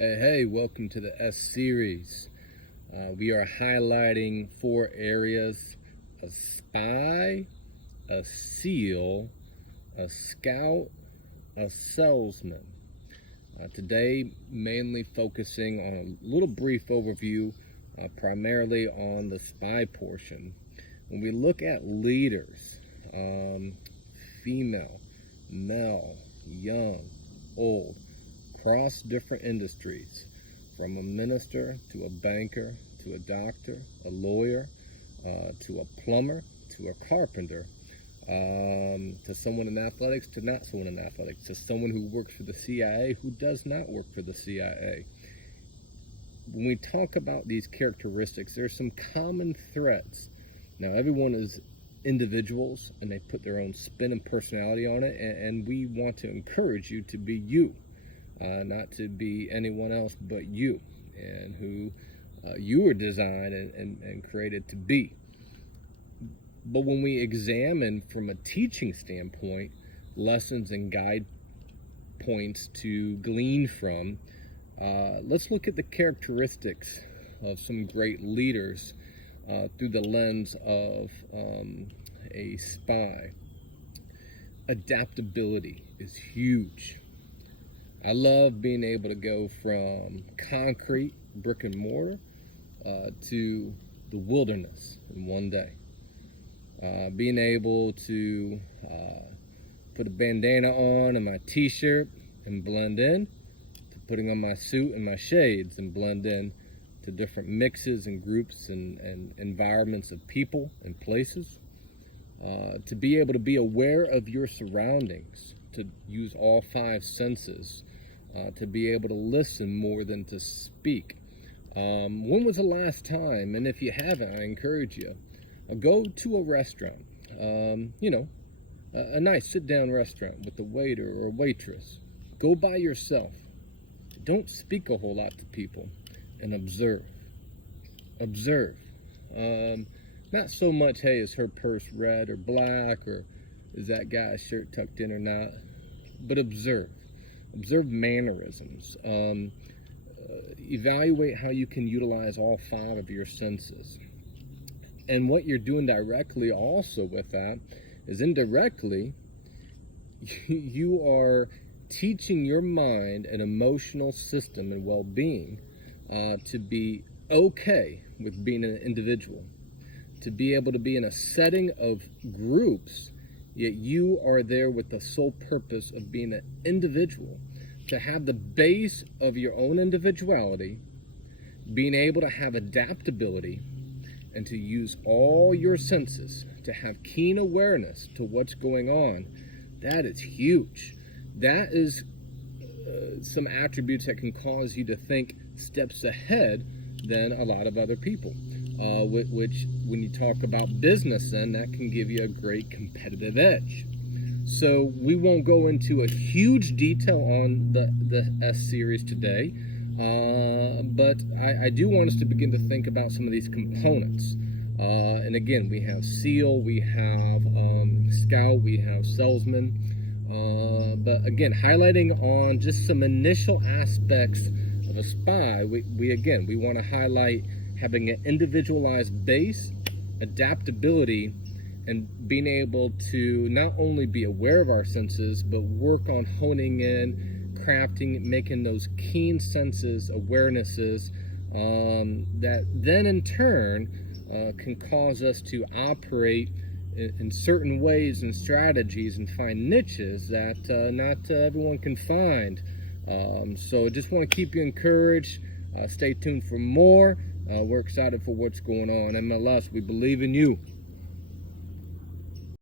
Hey, welcome to the S series. We are highlighting 4 areas: a spy, a SEAL, a scout, a salesman. Today, mainly focusing on a little brief overview, primarily on the spy portion. When we look at leaders, female, male, young, old, across different industries, from a minister to a banker to a doctor, a lawyer, to a plumber, to a carpenter, to someone in athletics, to not someone in athletics, to someone who works for the CIA, who does not work for the CIA. When we talk about these characteristics, there's some common threads. Now, everyone is individuals and they put their own spin and personality on it, and we want to encourage you to be you. Not to be anyone else but you, and who you were designed and created to be. But when we examine from a teaching standpoint, lessons and guide points to glean from, let's look at the characteristics of some great leaders through the lens of a spy. Adaptability is huge. I love being able to go from concrete, brick and mortar, to the wilderness in one day. Being able to put a bandana on and my t-shirt and blend in, to putting on my suit and my shades and blend in, to different mixes and groups and environments of people and places. To be able to be aware of your surroundings, to use all 5 senses. To be able to listen more than to speak. When was the last time, and if you haven't, I encourage you, go to a restaurant, a nice sit-down restaurant with a waiter or waitress. Go by yourself. Don't speak a whole lot to people, and observe. Observe. Not so much, hey, is her purse red or black, or is that guy's shirt tucked in or not, but observe. Observe mannerisms. Evaluate how you can utilize all 5 of your senses. And what you're doing directly also with that is indirectly, you are teaching your mind and emotional system and well-being to be okay with being an individual. To be able to be in a setting of groups, yet you are there with the sole purpose of being an individual, to have the base of your own individuality, being able to have adaptability, and to use all your senses, to have keen awareness to what's going on. That is huge. That is some attributes that can cause you to think steps ahead than a lot of other people. Which, when you talk about business, then that can give you a great competitive edge. So we won't go into a huge detail on the S series today, but I do want us to begin to think about some of these components. And again, we have SEAL, we have Scout, we have Salesman. But again, highlighting on just some initial aspects of a spy, we want to highlight having an individualized base, adaptability, and being able to not only be aware of our senses, but work on honing in, crafting, making those keen senses, awarenesses, that then in turn can cause us to operate in certain ways and strategies and find niches that not everyone can find. So I just want to keep you encouraged. Stay tuned for more. We're excited for what's going on. MLS, we believe in you.